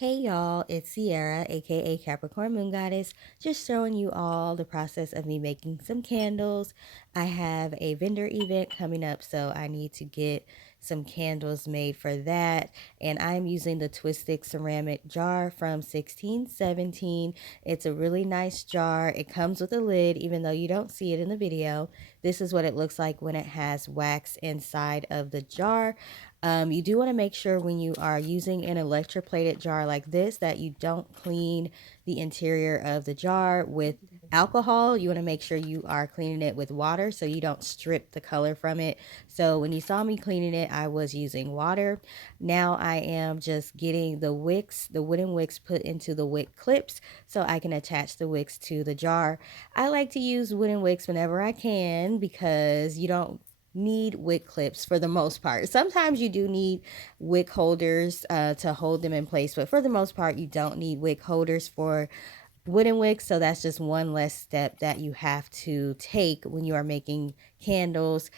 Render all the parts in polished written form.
Hey y'all, it's Sierra, aka Capricorn Moon Goddess, just showing you all the process of me making some candles. I have a vendor event coming up, so I need to get some candles made for that. And I'm using the Twisted ceramic jar from 1617. It's a really nice jar. It comes with a lid, even though you don't see it in the video. This is what it looks like when it has wax inside of the jar. You do want to make sure when you are using an electroplated jar like this that you don't clean the interior of the jar with alcohol. You want to make sure you are cleaning it with water so you don't strip the color from it. So when you saw me cleaning it, I was using water. Now I am just getting the wicks, the wooden wicks put into the wick clips so I can attach the wicks to the jar. I like to use wooden wicks whenever I can because you don't need wick clips for the most part. Sometimes you do need wick holders to hold them in place, but for the most part, you don't need wick holders for wooden wicks. So that's just one less step that you have to take when you are making candles.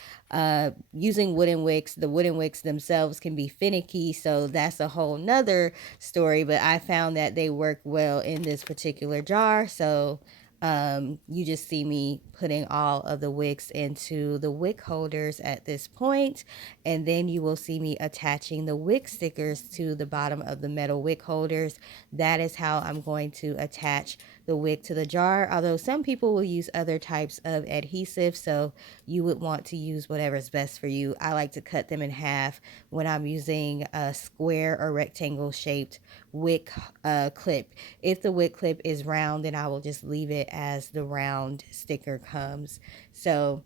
Using wooden wicks, the wooden wicks themselves can be finicky, so that's a whole nother story, but I found that they work well in this particular jar. So you just see me putting all of the wicks into the wick holders at this point, and then you will see me attaching the wick stickers to the bottom of the metal wick holders. That is how I'm going to attach the wick to the jar, although some people will use other types of adhesive, so you would want to use whatever's best for you. I like to cut them in half when I'm using a square or rectangle shaped wick clip. If the wick clip is round, then I will just leave it as the round sticker comes. So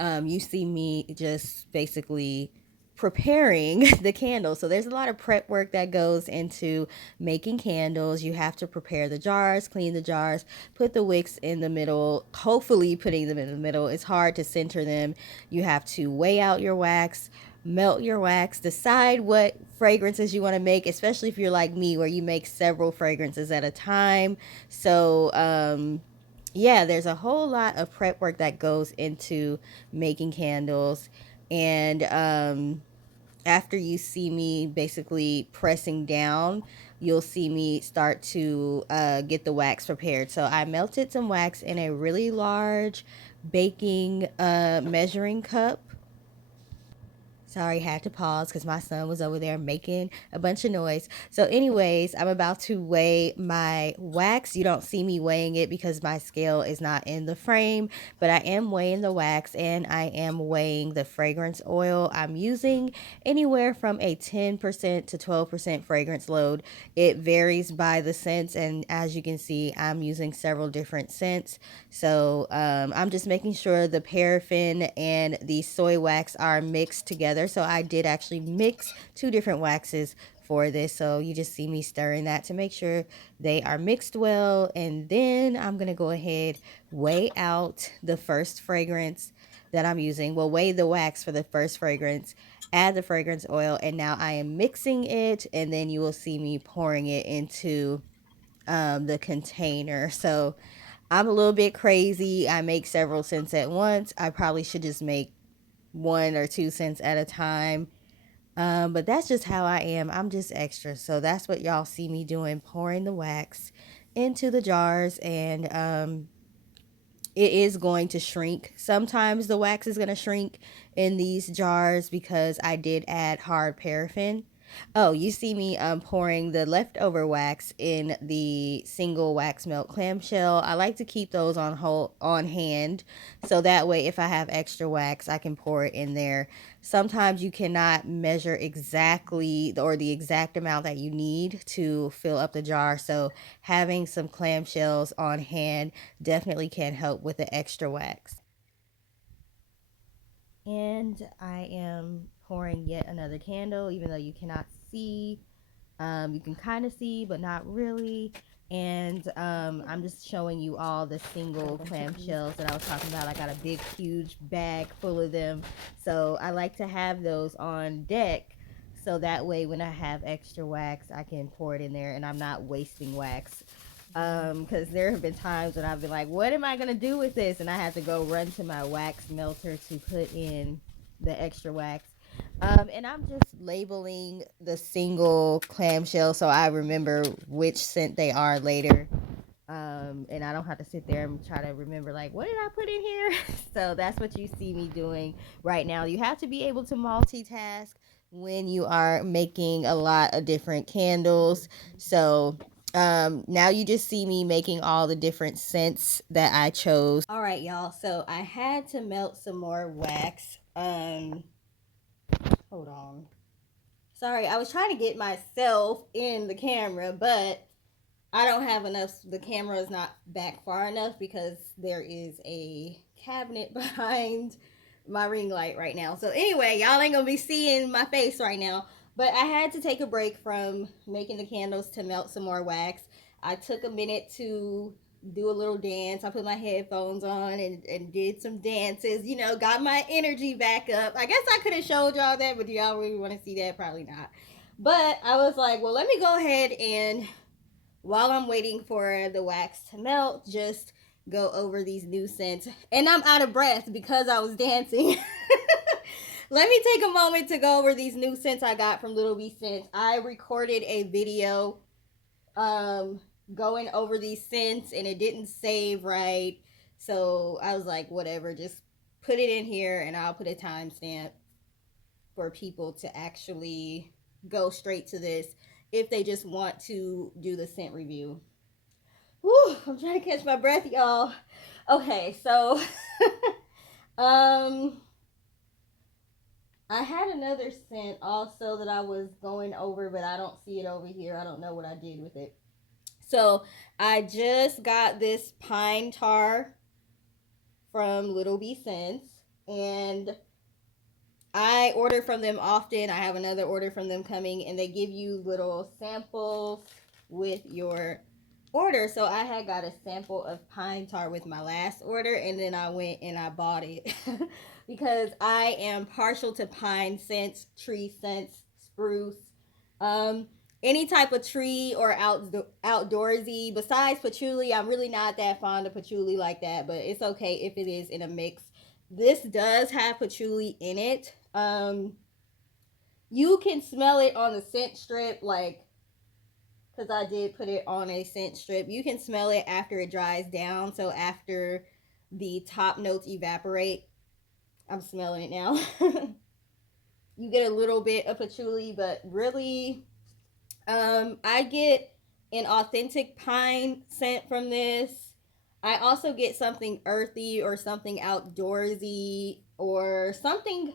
you see me just basically preparing the candle. So there's a lot of prep work that goes into making candles. You have to prepare the jars, clean the jars, put the wicks in the middle, hopefully putting them in the middle. It's hard to center them. You have to weigh out your wax, melt your wax, decide what fragrances you want to make, especially if you're like me where you make several fragrances at a time. So yeah, there's a whole lot of prep work that goes into making candles. And after you see me basically pressing down, you'll see me start to get the wax prepared. So I melted some wax in a really large baking measuring cup. Sorry, had to pause because my son was over there making a bunch of noise. So anyways, I'm about to weigh my wax. You don't see me weighing it because my scale is not in the frame, but I am weighing the wax and I am weighing the fragrance oil. I'm using anywhere from a 10% to 12% fragrance load. It varies by the scents, and as you can see, I'm using several different scents. So I'm just making sure the paraffin and the soy wax are mixed together. So I did actually mix two different waxes for this. So you just see me stirring that to make sure they are mixed well. And then I'm going to go ahead, weigh out the first fragrance that I'm using. Well, weigh the wax for the first fragrance, add the fragrance oil, and now I am mixing it. And then you will see me pouring it into the container. So I'm a little bit crazy. I make several scents at once. I probably should just make 1 or 2 scents at a time. But that's just how I am. I'm just extra. So that's what y'all see me doing, pouring the wax into the jars. And it is going to shrink. Sometimes the wax is going to shrink in these jars because I did add hard paraffin. Oh, you see me pouring the leftover wax in the single wax melt clamshell. I like to keep those on hand, so that way if I have extra wax, I can pour it in there. Sometimes you cannot measure exactly or the exact amount that you need to fill up the jar, so having some clamshells on hand definitely can help with the extra wax. And I am pouring yet another candle, even though you cannot see. You can kind of see, but not really. And I'm just showing you all the single clamshells that I was talking about. I got a big, huge bag full of them. So I like to have those on deck. So that way, when I have extra wax, I can pour it in there and I'm not wasting wax. Because there have been times when I've been like, what am I going to do with this? And I have to go run to my wax melter to put in the extra wax. And I'm just labeling the single clamshell so I remember which scent they are later. And I don't have to sit there and try to remember, like, what did I put in here? So that's what you see me doing right now. You have to be able to multitask when you are making a lot of different candles. So now you just see me making all the different scents that I chose. All right, y'all. So I had to melt some more wax. Hold on. Sorry, I was trying to get myself in the camera, but I don't have enough. The camera is not back far enough because there is a cabinet behind my ring light right now. So anyway, y'all ain't gonna be seeing my face right now. But I had to take a break from making the candles to melt some more wax. I took a minute to do a little dance. I put my headphones on and did some dances, you know, got my energy back up. I guess I could have showed y'all that, but do y'all really want to see that? Probably not. But I was like, well, let me go ahead and while I'm waiting for the wax to melt, just go over these new scents. And I'm out of breath because I was dancing. Let me take a moment to go over these new scents I got from Little B Scents. I recorded a video going over these scents and it didn't save right. So I was like, whatever, just put it in here and I'll put a timestamp for people to actually go straight to this if they just want to do the scent review. Whew, I'm trying to catch my breath, y'all. Okay, so um I had another scent also that I was going over, but I don't see it over here. I don't know what I did with it. So I just got this pine tar from Little B Scents, and I order from them often. I have another order from them coming, and they give you little samples with your order. So I had got a sample of pine tar with my last order, and then I went and I bought it because I am partial to pine scents, tree scents, spruce, um, any type of tree or outdoorsy. Besides patchouli, I'm really not that fond of patchouli like that, but it's okay if it is in a mix. This does have patchouli in it. You can smell it on the scent strip, like, because I did put it on a scent strip. You can smell it after it dries down. So after the top notes evaporate, I'm smelling it now. You get a little bit of patchouli, but really, I get an authentic pine scent from this. I also get something earthy or something outdoorsy or something.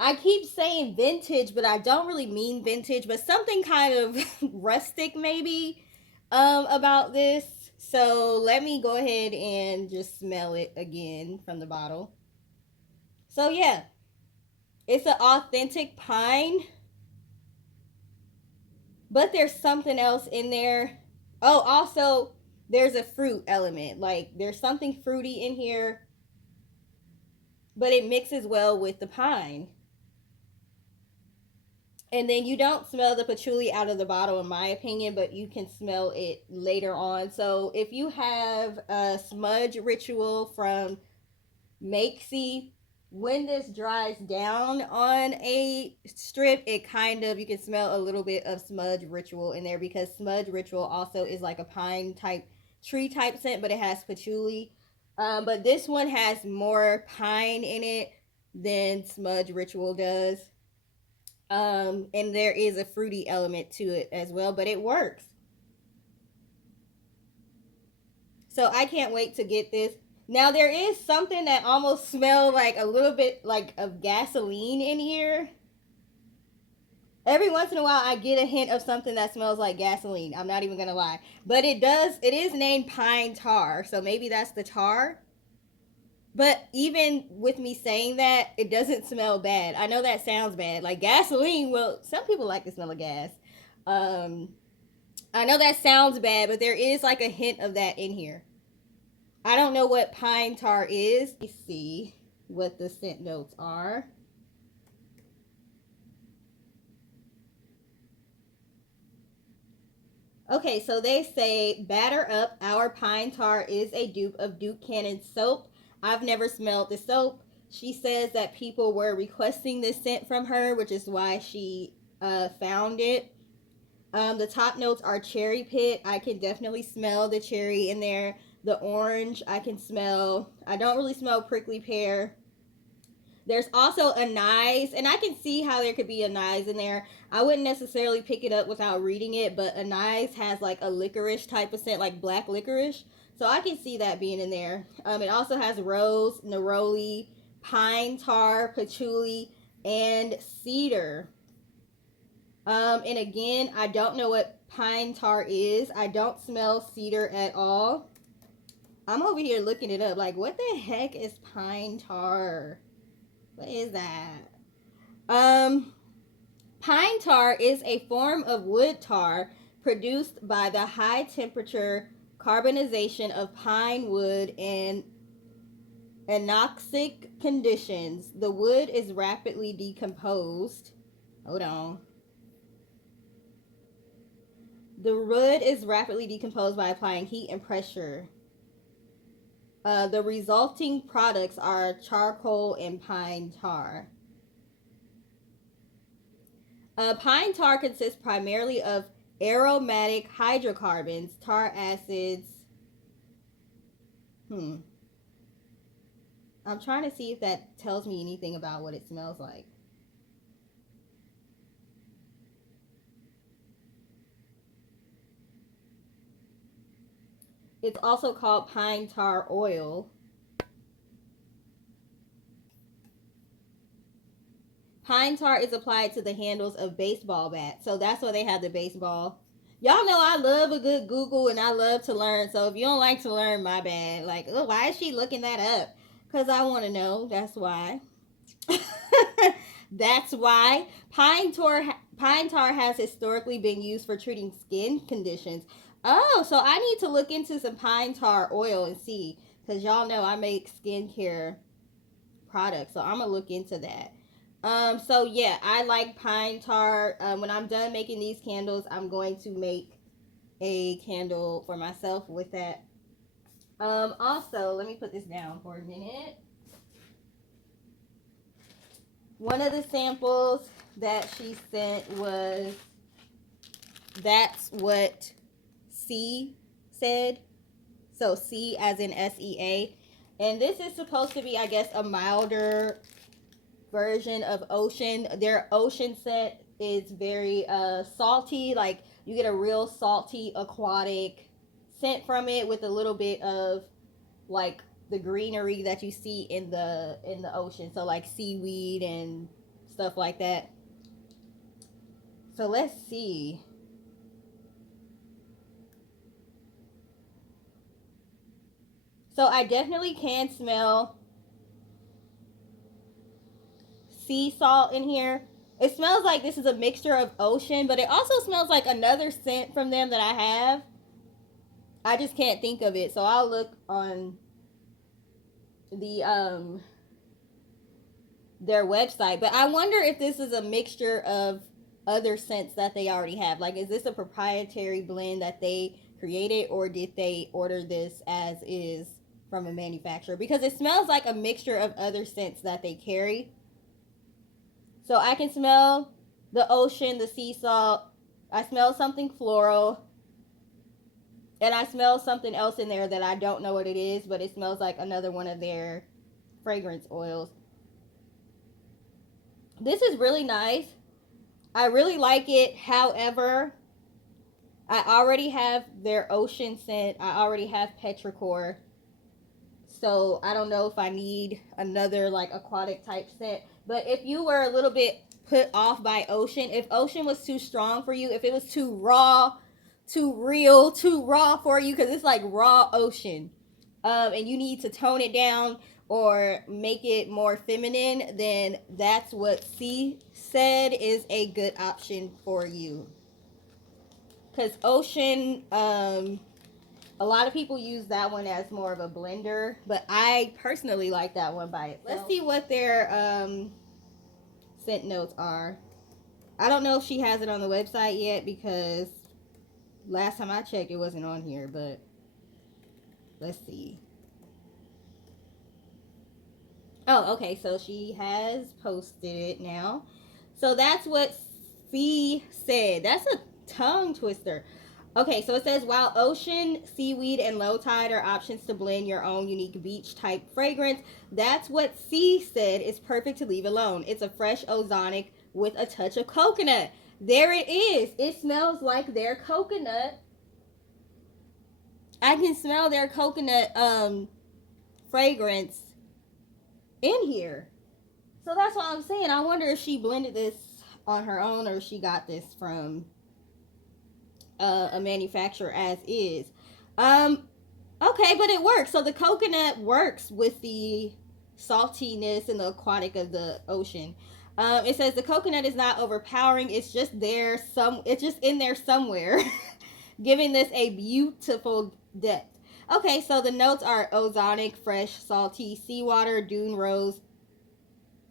I keep saying vintage, but I don't really mean vintage, but something kind of rustic maybe about this. So let me go ahead and just smell it again from the bottle. So yeah, it's an authentic pine, but there's something else in there. Oh, also there's a fruit element. Like there's something fruity in here, but it mixes well with the pine. And then you don't smell the patchouli out of the bottle in my opinion, but you can smell it later on. So if you have a smudge ritual from Makesy, when this dries down on a strip, it kind of, you can smell a little bit of smudge ritual in there because smudge ritual also is like a pine type tree type scent, but it has patchouli. But this one has more pine in it than smudge ritual does. And there is a fruity element to it as well, but it works. So I can't wait to get this. Now there is something that almost smells like a little bit like of gasoline in here. Every once in a while I get a hint of something that smells like gasoline. I'm not even gonna lie. But it is named pine tar, so maybe that's the tar. But even with me saying that, it doesn't smell bad. I know that sounds bad. Like gasoline, well, some people like the smell of gas. Um, I know that sounds bad, but there is like a hint of that in here. I don't know what pine tar is. Let's see what the scent notes are. Okay, so they say batter up. Our pine tar is a dupe of Duke Cannon soap. I've never smelled the soap. She says that people were requesting this scent from her, which is why she found it. The top notes are cherry pit. I can definitely smell the cherry in there. The orange, I can smell. I don't really smell prickly pear. There's also anise, and I can see how there could be anise in there. I wouldn't necessarily pick it up without reading it, but anise has like a licorice type of scent, like black licorice. So I can see that being in there. It also has rose, neroli, pine tar, patchouli, and cedar. And again, I don't know what pine tar is. I don't smell cedar at all. I'm over here looking it up. Like, what the heck is pine tar? What is that? Pine tar is a form of wood tar produced by the high temperature carbonization of pine wood in anoxic conditions. The wood is rapidly decomposed. Hold on. The wood is rapidly decomposed by applying heat and pressure. The resulting products are charcoal and pine tar. Pine tar consists primarily of aromatic hydrocarbons, tar acids. I'm trying to see if that tells me anything about what it smells like. It's also called pine tar oil. Pine tar is applied to the handles of baseball bats. So that's why they have the baseball. Y'all know I love a good Google and I love to learn. So if you don't like to learn, my bad. Like, oh, why is she looking that up? Because I want to know. That's why. That's why pine tar has historically been used for treating skin conditions. Oh, so I need to look into some pine tar oil and see, because y'all know I make skincare products, so I'm gonna look into that. So yeah, I like pine tar. When I'm done making these candles, I'm going to make a candle for myself with that. Also, let me put this down for a minute. One of the samples that she sent was "That's what C said." So C as in SEA. And this is supposed to be, I guess, a milder version of Ocean. Their Ocean scent is very salty. Like, you get a real salty aquatic scent from it with a little bit of like the greenery that you see in the ocean. So like seaweed and stuff like that. So let's see. So I definitely can smell sea salt in here. It smells like this is a mixture of ocean, but it also smells like another scent from them that I have. I just can't think of it. So I'll look on the their website. But I wonder if this is a mixture of other scents that they already have. Like, is this a proprietary blend that they created, or did they order this as is from a manufacturer? Because it smells like a mixture of other scents that they carry. So I can smell the ocean, the sea salt. I smell something floral. And I smell something else in there that I don't know what it is, but it smells like another one of their fragrance oils. This is really nice. I really like it. However, I already have their ocean scent. I already have petrichor. So I don't know if I need another like aquatic type scent. But if you were a little bit put off by ocean, if ocean was too strong for you, if it was too raw, too real, too raw for you, because it's like raw ocean, and you need to tone it down or make it more feminine, then that's what C said is a good option for you. Because ocean, a lot of people use that one as more of a blender, but I personally like that one by itself. Let's see what their scent notes are. I don't know if she has it on the website yet, because last time I checked it wasn't on here, but let's see. Oh, okay. So she has posted it now. So that's what C said. That's a tongue twister. Okay, so it says while ocean, seaweed, and low tide are options to blend your own unique beach type fragrance, that's what C said is perfect to leave alone. It's a fresh ozonic with a touch of coconut. There it is. It smells like their coconut. I can smell their coconut fragrance in here. So that's what I'm saying. I wonder if she blended this on her own or she got this from a manufacturer as is. Um, okay, but it works. So the coconut works with the saltiness and the aquatic of the ocean. It says the coconut is not overpowering. It's just there some. It's just in there somewhere, giving this a beautiful depth. Okay, so the notes are ozonic, fresh, salty, seawater, dune rose,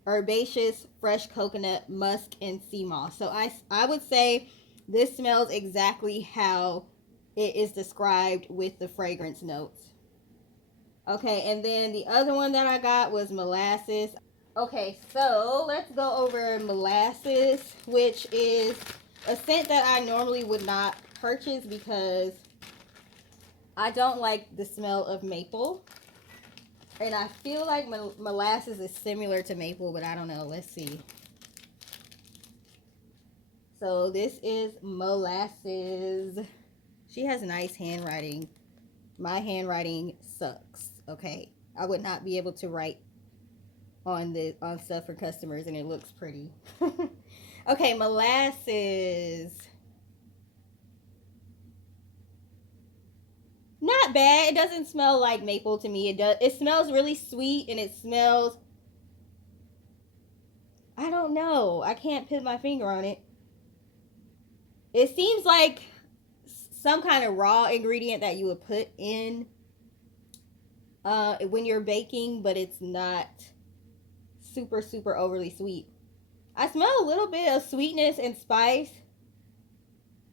herbaceous, fresh coconut, musk, and sea moss. So I would say this smells exactly how it is described with the fragrance notes. Okay, and then the other one that I got was molasses. Okay, so let's go over molasses, which is a scent that I normally would not purchase because I don't like the smell of maple. And I feel like molasses is similar to maple, but I don't know. Let's see. So this is molasses. She has nice handwriting. My handwriting sucks. Okay, I would not be able to write on stuff for customers, and it looks pretty. Okay, molasses. Not bad. It doesn't smell like maple to me. It does. It smells really sweet, and it smells. I don't know. I can't put my finger on it. It seems like some kind of raw ingredient that you would put in when you're baking, but it's not super overly sweet. I smell a little bit of sweetness and spice.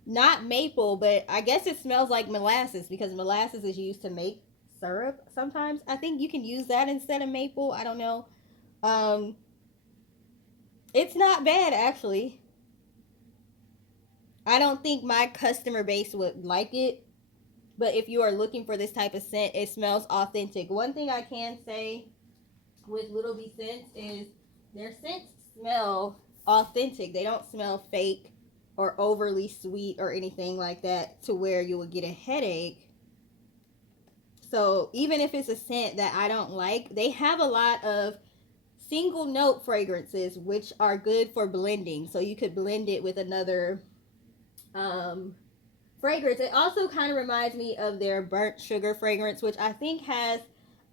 Not maple, but I guess it smells like molasses because molasses is used to make syrup sometimes. I think you can use that instead of maple. I don't know. Um, it's not bad actually. I don't think my customer base would like it, but if you are looking for this type of scent, it smells authentic. One thing I can say with Little B scents is their scents smell authentic. They don't smell fake or overly sweet or anything like that to where you would get a headache. So even if it's a scent that I don't like, they have a lot of single note fragrances which are good for blending. So you could blend it with another um, fragrance. It also kind of reminds me of their burnt sugar fragrance, which I think has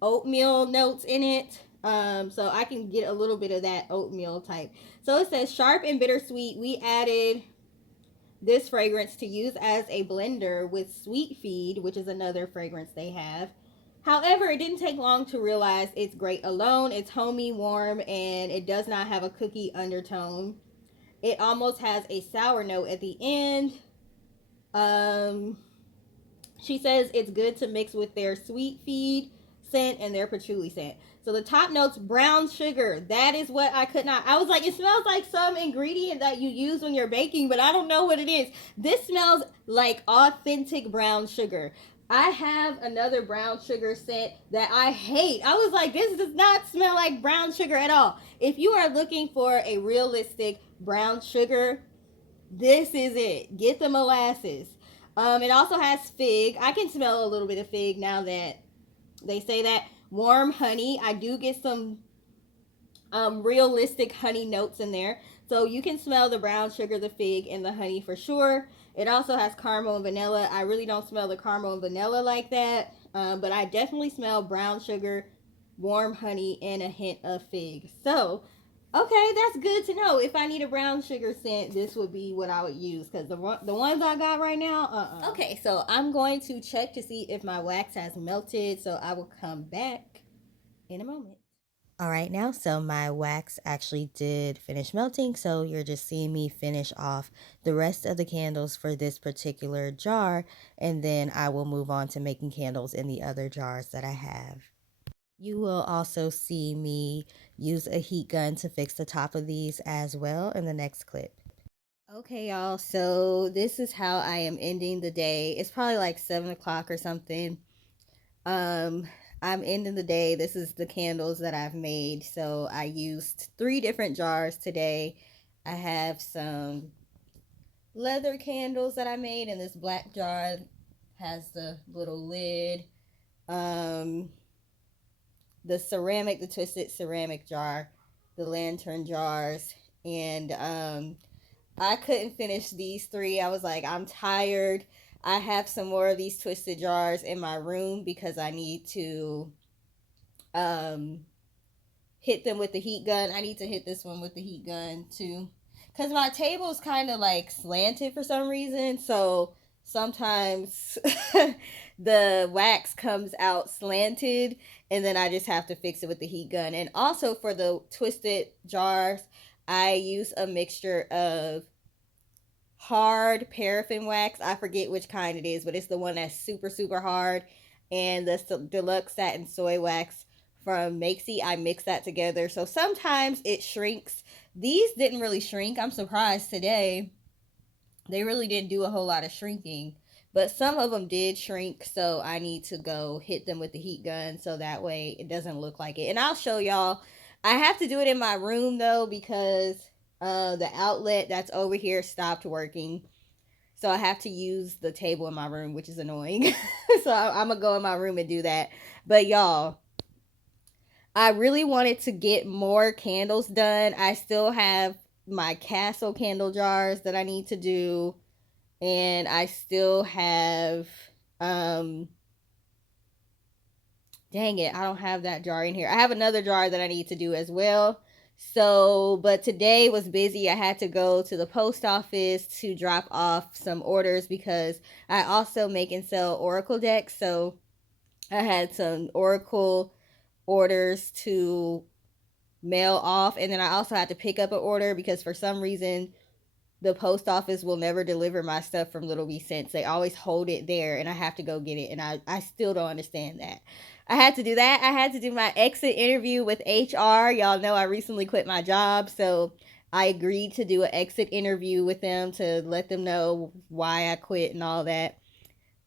oatmeal notes in it. So I can get a little bit of that oatmeal type. So it says sharp and bittersweet. We added this fragrance to use as a blender with Sweet Feed, which is another fragrance they have. However, it didn't take long to realize it's great alone. It's homey, warm, and it does not have a cookie undertone. It almost has a sour note at the end. Um, she says it's good to mix with their Sweet Feed scent and their patchouli scent. So the top notes, brown sugar. That is what I could not. I was like, it smells like some ingredient that you use when you're baking, but I don't know what it is. This smells like authentic brown sugar. I have another brown sugar scent that I hate. I was like, this does not smell like brown sugar at all. If you are looking for a realistic brown sugar, this is it. Get the molasses. It also has fig. I can smell a little bit of fig now that they say that. Warm honey. I do get some realistic honey notes in there. So you can smell the brown sugar, the fig, and the honey for sure. It also has caramel and vanilla. I really don't smell the caramel and vanilla like that. But I definitely smell brown sugar, warm honey, and a hint of fig. So okay, that's good to know. If I need a brown sugar scent, this would be what I would use because the ones I got right now, Okay, so I'm going to check to see if my wax has melted. So I will come back in a moment. All right, now, so my wax actually did finish melting. So you're just seeing me finish off the rest of the candles for this particular jar. And then I will move on to making candles in the other jars that I have. You will also see me use a heat gun to fix the top of these as well in the next clip. Okay, y'all, so this is how I am ending the day. It's probably like 7 o'clock or something. Um, I'm ending the day. This is the candles that I've made. So I used 3 different jars today. I have some leather candles that I made in this black jar. Has the little lid. Um, the twisted ceramic jar, the lantern jars, and I couldn't finish these 3. I was like, I'm tired. I have some more of these twisted jars in my room because I need to um hit them with the heat gun. I need to hit this one with the heat gun too. Cause my table is kind of like slanted for some reason. So sometimes the wax comes out slanted and then I just have to fix it with the heat gun. And also for the twisted jars, I use a mixture of hard paraffin wax. I forget which kind it is, but it's the one that's super, super hard. And the deluxe satin soy wax from Makesy. I mix that together. So sometimes it shrinks. These didn't really shrink. I'm surprised today. They really didn't do a whole lot of shrinking. But some of them did shrink. So I need to go hit them with the heat gun so that way it doesn't look like it. And I'll show y'all. I have to do it in my room though because the outlet that's over here stopped working. So I have to use the table in my room, which is annoying. So I'm gonna go in my room and do that. But y'all, I really wanted to get more candles done. I still have my castle candle jars that I need to do, and I still have um dang it, I don't have that jar in here. I have another jar that I need to do as well. So, but today was busy. I had to go to the post office to drop off some orders because I also make and sell Oracle decks. So, I had some Oracle orders to mail off, and then I also had to pick up an order because for some reason the post office will never deliver my stuff from Little B Cents. They always hold it there and I have to go get it. And I still don't understand that. I had to do that. I had to do my exit interview with HR. Y'all know I recently quit my job. So I agreed to do an exit interview with them to let them know why I quit and all that.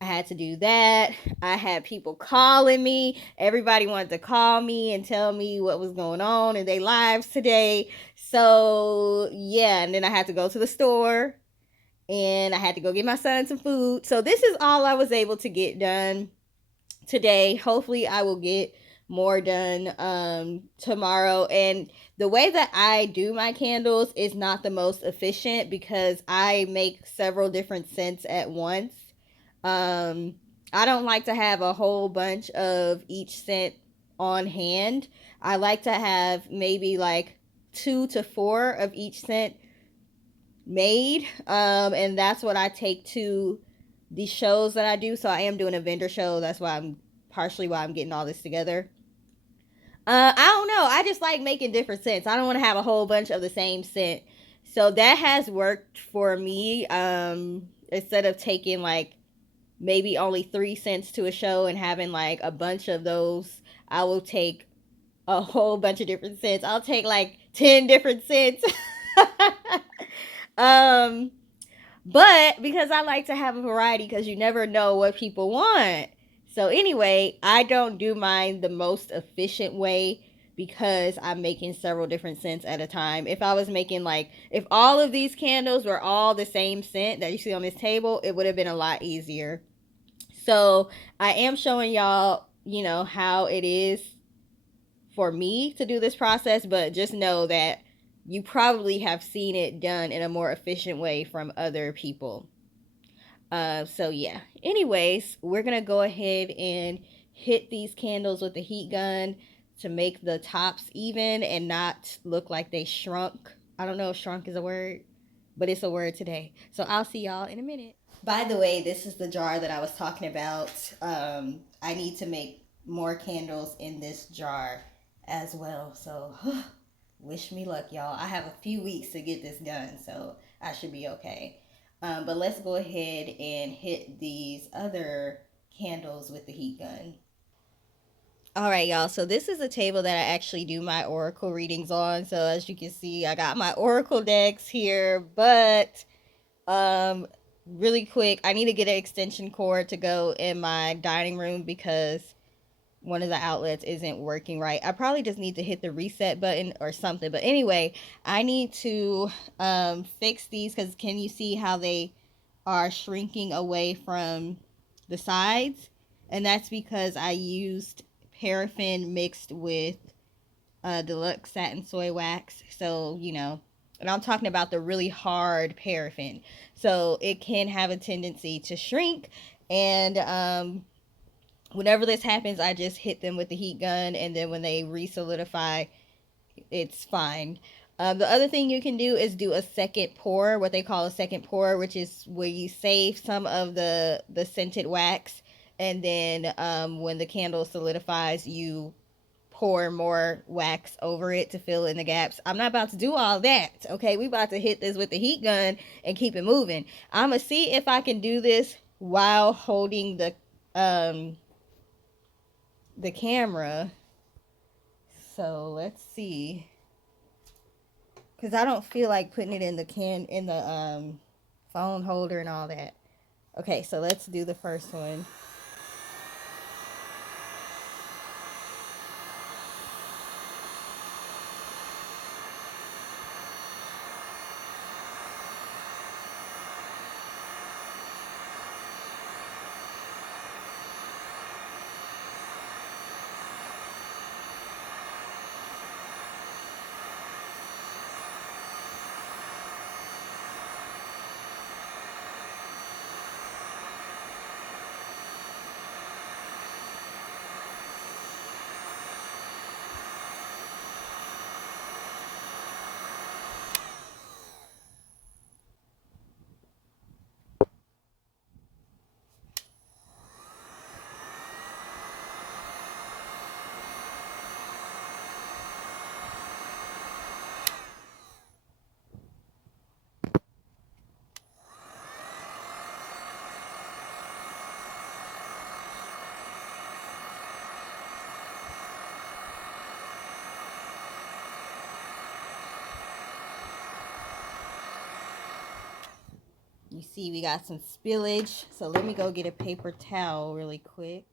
I had to do that. I had people calling me. Everybody wanted to call me and tell me what was going on in their lives today. So, yeah. And then I had to go to the store and I had to go get my son some food. So, this is all I was able to get done today. Hopefully, I will get more done tomorrow. And the way that I do my candles is not the most efficient because I make several different scents at once. um, I don't like to have a whole bunch of each scent on hand. I like to have maybe like 2 to 4 of each scent made. And that's what I take to the shows that I do. So I am doing a vendor show. That's why I'm partially why I'm getting all this together. I don't know. I just like making different scents. I don't want to have a whole bunch of the same scent. So that has worked for me. Instead of taking like maybe only 3 cents to a show and having like a bunch of those, I will take a whole bunch of different scents. I'll take like 10 different scents. um, but because I like to have a variety, because you never know what people want. So anyway, I don't do mine the most efficient way because I'm making several different scents at a time. If I was making like, if all of these candles were all the same scent that you see on this table, it would have been a lot easier. So I am showing y'all, how it is for me to do this process, but just know that you probably have seen it done in a more efficient way from other people. So yeah. Anyways, we're gonna go ahead and hit these candles with the heat gun to make the tops even and not look like they shrunk. I don't know if shrunk is a word, but it's a word today. So I'll see y'all in a minute. By the way, this is the jar that I was talking about. I need to make more candles in this jar as well. So wish me luck, y'all. I have a few weeks to get this done, so I should be okay. But let's go ahead and hit these other candles with the heat gun. All right, y'all. So this is a table that I actually do my oracle readings on. So as you can see, I got my oracle decks here, but um really quick, I need to get an extension cord to go in my dining room because one of the outlets isn't working right. I probably just need to hit the reset button or something. But anyway, I need to fix these because can you see how they are shrinking away from the sides? And that's because I used paraffin mixed with deluxe satin soy wax. So, you know, and I'm talking about the really hard paraffin. So it can have a tendency to shrink. And whenever this happens, I just hit them with the heat gun, and then when they re-solidify, it's fine. The other thing you can do is do a second pour, what they call a second pour, which is where you save some of the scented wax, and then when the candle solidifies, you pour more wax over it to fill in the gaps. I'm not about to do all that. Okay, we about to hit this with the heat gun and keep it moving. I'm gonna see if I can do this while holding the camera. So let's see, because I don't feel like putting it in the phone holder and all that. Okay, so let's do the first one. You see, we got some spillage. So let me go get a paper towel really quick.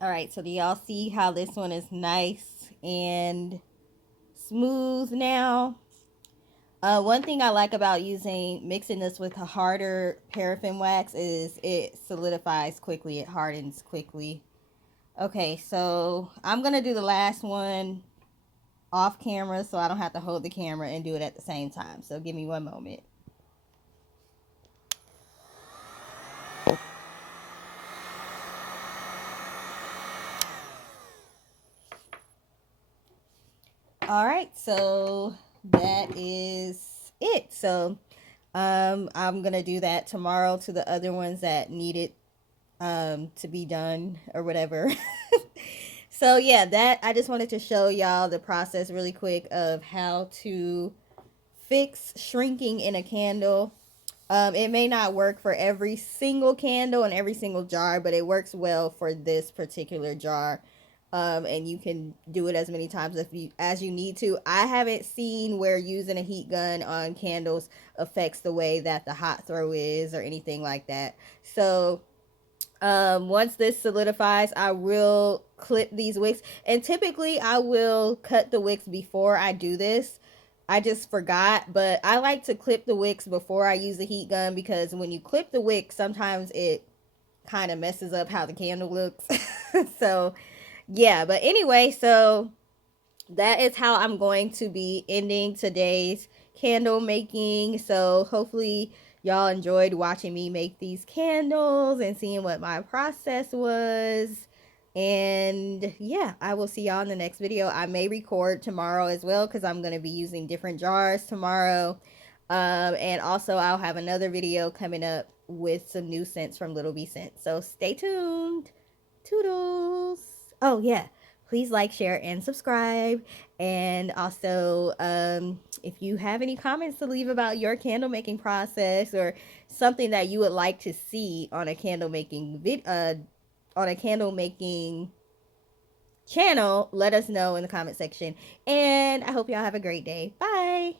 All right, so do y'all see how this one is nice and smooth now? One thing I like about mixing this with a harder paraffin wax is it solidifies quickly, it hardens quickly. Okay, so I'm gonna do the last one off camera so I don't have to hold the camera and do it at the same time. So give me one moment. All right, so that is it. So I'm gonna do that tomorrow to the other ones that needed to be done or whatever. So yeah, that I just wanted to show y'all the process really quick of how to fix shrinking in a candle. It may not work for every single candle and every single jar, but it works well for this particular jar. And you can do it as many times as you need to. I haven't seen where using a heat gun on candles affects the way that the hot throw is or anything like that. So once this solidifies, I will clip these wicks, and typically I will cut the wicks before I do this. I just forgot, but I like to clip the wicks before I use the heat gun because when you clip the wick, sometimes it kind of messes up how the candle looks. So yeah, but anyway, so that is how I'm going to be ending today's candle making. So hopefully y'all enjoyed watching me make these candles and seeing what my process was. And yeah, I will see y'all in the next video. I may record tomorrow as well because I'm going to be using different jars tomorrow. And also I'll have another video coming up with some new scents from Little Bee Scents. So stay tuned. Toodles. Oh yeah, please like, share, and subscribe. And also, if you have any comments to leave about your candle making process or something that you would like to see on a candle making channel, let us know in the comment section. And I hope y'all have a great day. Bye.